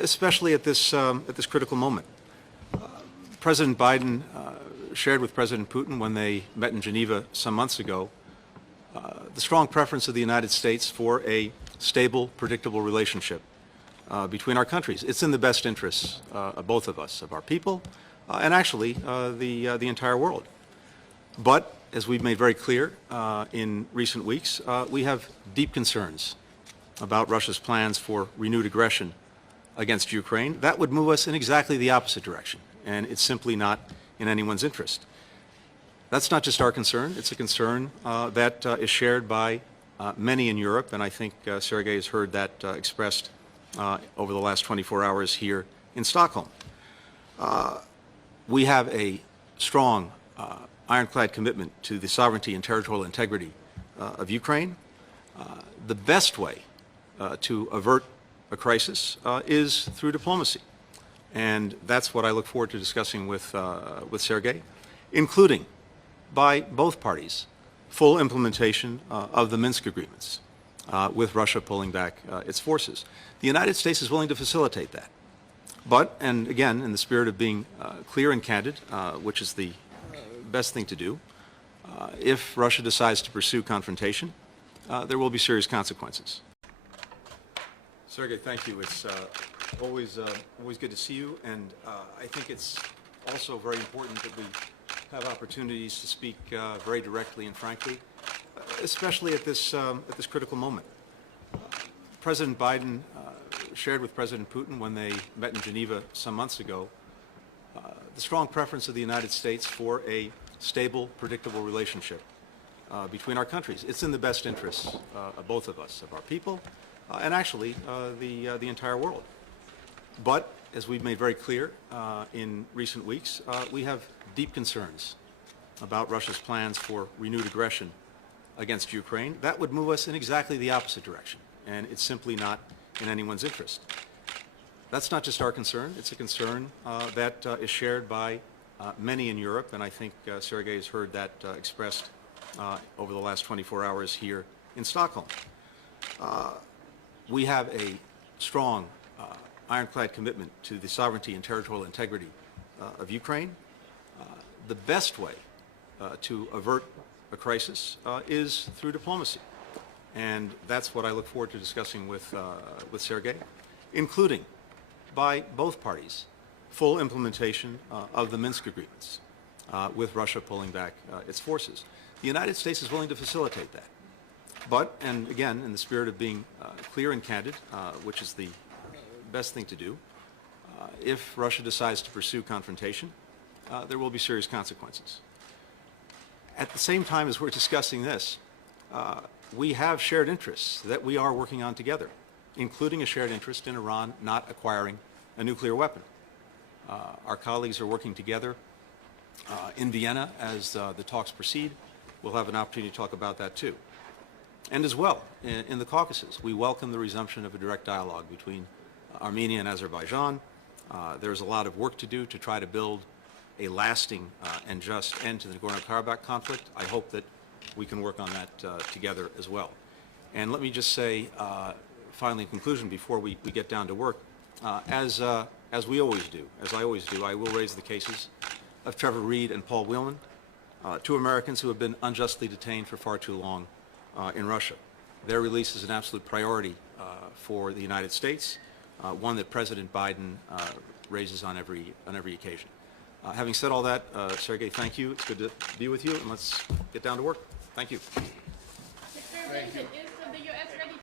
especially at this critical moment. President Biden shared with President Putin when they met in Geneva some months ago the strong preference of the United States for a stable, predictable relationship between our countries. It's in the best interests of both of us, of our people, and actually the entire world. But as we've made very clear in recent weeks, we have deep concerns about Russia's plans for renewed aggression against Ukraine. That would move us in exactly the opposite direction, and it's simply not in anyone's interest. That's not just our concern. It's a concern that is shared by many in Europe, and I think Sergey has heard that expressed over the last 24 hours here in Stockholm. We have a strong, ironclad commitment to the sovereignty and territorial integrity of Ukraine. The best way to avert a crisis is through diplomacy, and that's what I look forward to discussing with Sergey, including by both parties full implementation of the Minsk agreements, with Russia pulling back its forces. The United States is willing to facilitate that. But, and again, in the spirit of being clear and candid, which is the best thing to do, if Russia decides to pursue confrontation, there will be serious consequences. Sergey, thank you. It's always good to see you, and I think it's also very important that we have opportunities to speak very directly and frankly, especially at this critical moment. President Biden shared with President Putin when they met in Geneva some months ago the strong preference of the United States for a stable, predictable relationship between our countries. It's in the best interests of both of us, of our people, and actually the entire world. But as we've made very clear in recent weeks, we have deep concerns about Russia's plans for renewed aggression against Ukraine. That would move us in exactly the opposite direction, and it's simply not in anyone's interest. That's not just our concern. It's a concern that is shared by many in Europe, and I think Sergey has heard that expressed over the last 24 hours here in Stockholm. We have a strong, ironclad commitment to the sovereignty and territorial integrity of Ukraine. The best way to avert a crisis is through diplomacy, and that's what I look forward to discussing with Sergey, including by both parties full implementation of the Minsk agreements, with Russia pulling back its forces. The United States is willing to facilitate that. But, and again, in the spirit of being clear and candid, which is the best thing to do, if Russia decides to pursue confrontation, there will be serious consequences. At the same time as we're discussing this, we have shared interests that we are working on together, including a shared interest in Iran not acquiring a nuclear weapon. Our colleagues are working together in Vienna as the talks proceed. We'll have an opportunity to talk about that too. And as well, in the Caucasus, we welcome the resumption of a direct dialogue between Armenia and Azerbaijan. There's a lot of work to do to try to build a lasting and just end to the Nagorno-Karabakh conflict. I hope that we can work on that together as well. And let me just say, finally, in conclusion, before we get down to work, as we always do, as I always do, I will raise the cases of Trevor Reed and Paul Whelan, two Americans who have been unjustly detained for far too long in Russia. Their release is an absolute priority for the United States, one that President Biden raises on every occasion. Having said all that, Sergey, thank you. It's good to be with you, and let's get down to work. Thank you. Mr. Blinken, is the U.S. ready